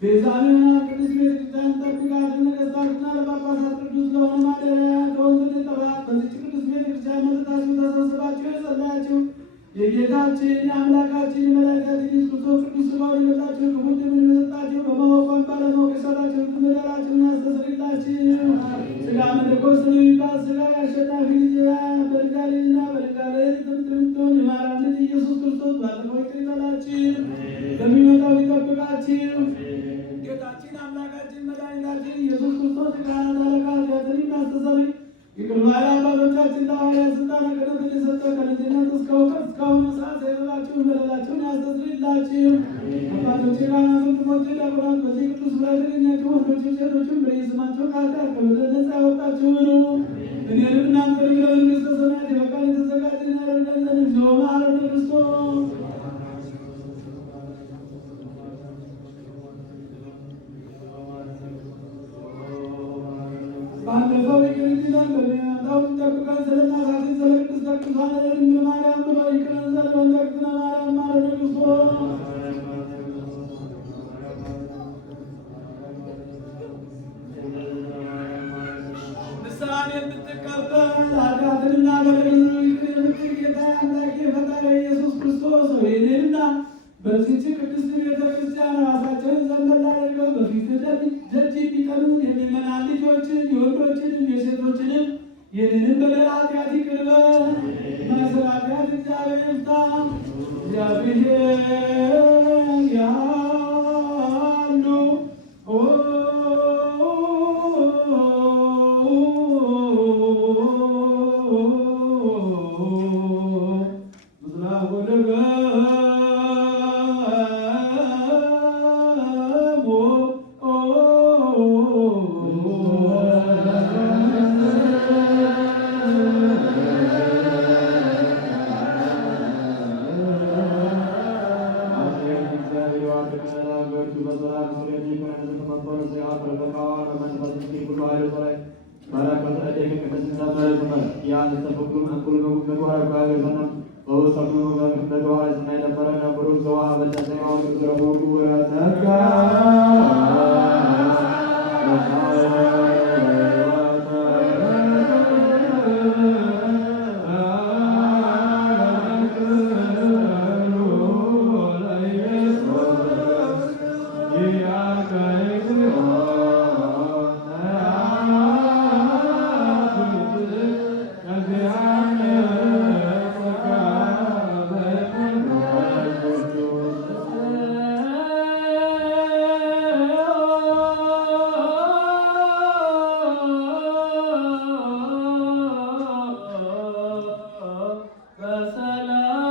ቤዛዊና ቅዱስ ቤተክርስቲያን ጠብቃት። ነገሥታትና ለጳጳሳት ቅዱስ ለሆነ ማደሪያ ከወንዝ ጥራት በዚች ቅዱስ ቤተክርስቲያን መጥታችሁ ተሰብስባችሁ የጸለያችሁ የጌታችን የአምላካችን የመድኃኒታችን ኢየሱስ ክርስቶስ ቅዱስ ሥጋውን የበላችሁ ክፉ ደሙን የጠጣችሁ በማወቋም ባለማወቅ የሠራችሁትን በደላችሁን ያስተሰርይላችሁ። ሥጋ መለኮት ስለሚባል ሥጋ የአሸናፊ ልጅ በድንጋሌና በድንጋሌ የምትሆን የማርያም ልጅ ኢየሱስ ክርስቶስ ባለፈው ይቅር ይበላችሁ፣ በሚመጣው ይጠብቃችሁ። ጌታችን አምላካችን መድኃኒታችን ኢየሱስ ክርስቶስ የካህናት አለቃ ኃጢአትን የሚያስተሰርይ ይቅር ባይ አባቶቻችን ለሐዋርያት ሥልጣነ ክህነትን የሰጠ ከልጅነት እስከ እውቀት እስካሁኑ ሰዓት የበላችሁን በደላችሁን ያስተሰርይላችሁ። አባቶቼ፣ ካህናት፣ ወንድሞቼ ዲያቆናት በዚህ ቅዱስ ሥራ የተገኛችሁ ወንዶችም ሴቶችም በየስማቸው ከኃጢአት ከበደል ነፃ ያወጣችሁ ሁኑ። እኔንም እናንተንም ለመንግሥተ ሰማያት የበቃን የተዘጋጀን ያደርገን ዘንድ እግዚኦ መሐረነ ክርስቶስ። ባለፈው ይቅር እንዲለን በሚመጣው ይጠብቀን። ስለ እናታችን ስለ ቅድስተ ቅዱሳን ድንግል ማርያም ብሎ ይቅረን ዘንድ በእንተ ማርያም መሐረነ ክርስቶስ። ንስሐን የምትቀበል ኃጢአትንና በደልን ይቅር የምትል ጌታ አምላኬ ፈጣሪ ኢየሱስ ክርስቶስ ሆይ እኔንና በዚህች ቅድስት ቤተክርስቲያን ራሳቸውን ዘንበል አድርገው በፊትህ ደጅ የሚጠኑ የምእመናን ልጆችን የወንዶችንም የሴቶችንም የእኔንም በደል ኃጢአት ይቅር በል። ማይሰራ ኃጢአት እግዚአብሔር ይፍታ። እግዚአብሔር ያሉ በሰላም